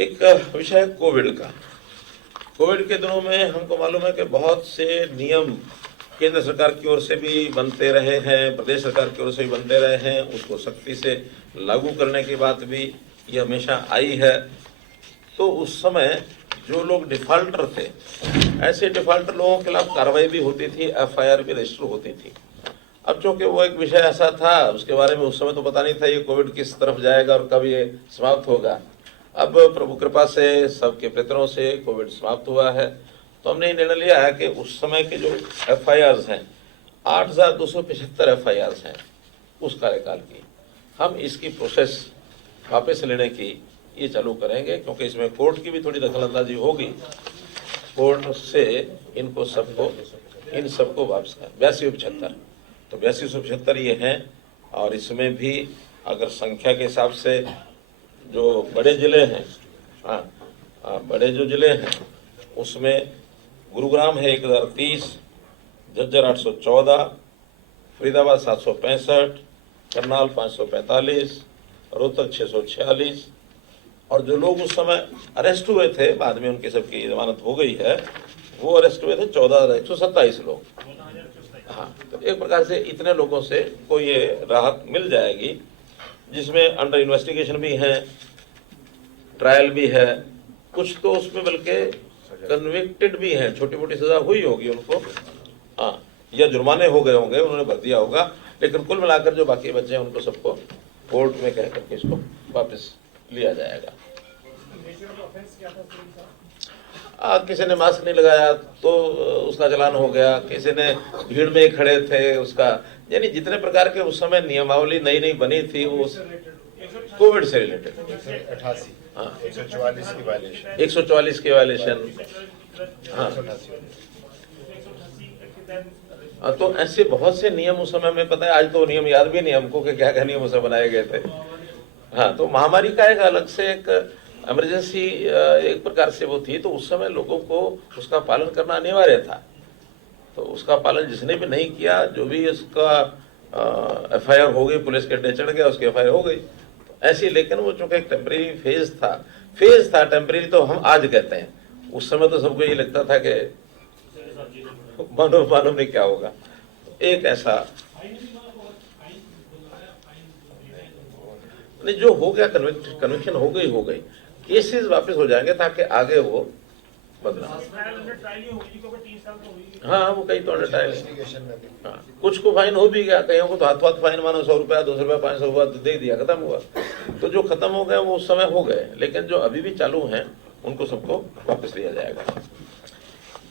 एक विषय कोविड का। कोविड के दिनों में हमको मालूम है कि बहुत से नियम केंद्र सरकार की ओर से भी बनते रहे हैं, प्रदेश सरकार की ओर से भी बनते रहे हैं। उसको सख्ती से लागू करने की बात भी ये हमेशा आई है। तो उस समय जो लोग डिफाल्टर थे, ऐसे डिफाल्टर लोगों के खिलाफ कार्रवाई भी होती थी, एफआईआर भी रजिस्टर होती थी। अब चूंकि वो एक विषय ऐसा था, उसके बारे में उस समय तो पता नहीं था ये कोविड किस तरफ जाएगा और कब ये समाप्त होगा। अब प्रभु कृपा से सबके प्रयत्नों से कोविड समाप्त हुआ है। तो हमने निर्णय लिया है कि उस समय के जो एफआईआर्स हैं, 8,275 एफआईआर्स हैं उस कार्यकाल की, हम इसकी प्रोसेस वापस लेने की ये चालू करेंगे, क्योंकि इसमें कोर्ट की भी थोड़ी दखलंदाजी होगी। कोर्ट से इन सबको वापस 8275, तो 8275 ये हैं। और इसमें भी अगर संख्या के हिसाब से जो बड़े जिले हैं, बड़े जो जिले हैं उसमें गुरुग्राम है 1030, झज्जर 814, फरीदाबाद 765, करनाल 545, रोहतक 646। और जो लोग उस समय अरेस्ट हुए थे, बाद में उनकी सबकी जमानत हो गई है, वो अरेस्ट हुए थे 14,127 लोग। हाँ, तो एक प्रकार से इतने लोगों से कोई ये राहत मिल जाएगी, जिसमें अंडर इन्वेस्टिगेशन भी है, ट्रायल भी है, कुछ तो उसमें बल्कि कन्विक्टेड भी हैं, छोटी मोटी सजा हुई होगी उनको, हाँ, या जुर्माने हो गए होंगे, उन्होंने भर दिया होगा। लेकिन कुल मिलाकर जो बाकी बच्चे हैं उनको सबको कोर्ट में कह करके इसको वापस लिया जाएगा। किसी ने मास्क नहीं लगाया तो उसका चालान हो गया, किसी ने भीड़ में खड़े थे उसका, यानी जितने प्रकार के उस समय नियमावली नई नई बनी थी वो कोविड से रिलेटेड। 188, हाँ, 144 की वायलेशन, 144 की वायलेशन, हाँ। तो ऐसे बहुत से नियम उस समय में, पता है आज तो नियम याद भी नहीं हमको कि क्या क्या नियम उसे बनाए गए थे। हाँ, तो महामारी का एक अलग से एक इमरजेंसी एक प्रकार से वो थी, तो उस समय लोगों को उसका पालन करना अनिवार्य था। तो उसका पालन जिसने भी नहीं किया, जो भी उसका एफआईआर हो गई, पुलिस के अड्डे चढ़ गया, उसकी एफआईआर हो गई, तो ऐसी। लेकिन वो चूंकि एक टेम्परेरी फेज था, टेम्परेरी तो हम आज कहते हैं, उस समय तो सबको ये लगता था कि मालूम नहीं क्या होगा। एक ऐसा नहीं, जो हो गया कन्विक्शन हो गई, केसेस वापस हो जाएंगे ताकि आगे वो बदला। हाँ, वो कई तो अंडर ट्रायल, हाँ, कुछ को फाइन हो भी गया, कईयों को तो हाथ फाइन मानो 100 रुपया, 200 रुपया, 500 हुआ तो दे दिया, खत्म हुआ। तो जो खत्म हो गए वो उस समय हो गए, लेकिन जो अभी भी चालू हैं उनको सबको वापस लिया जाएगा।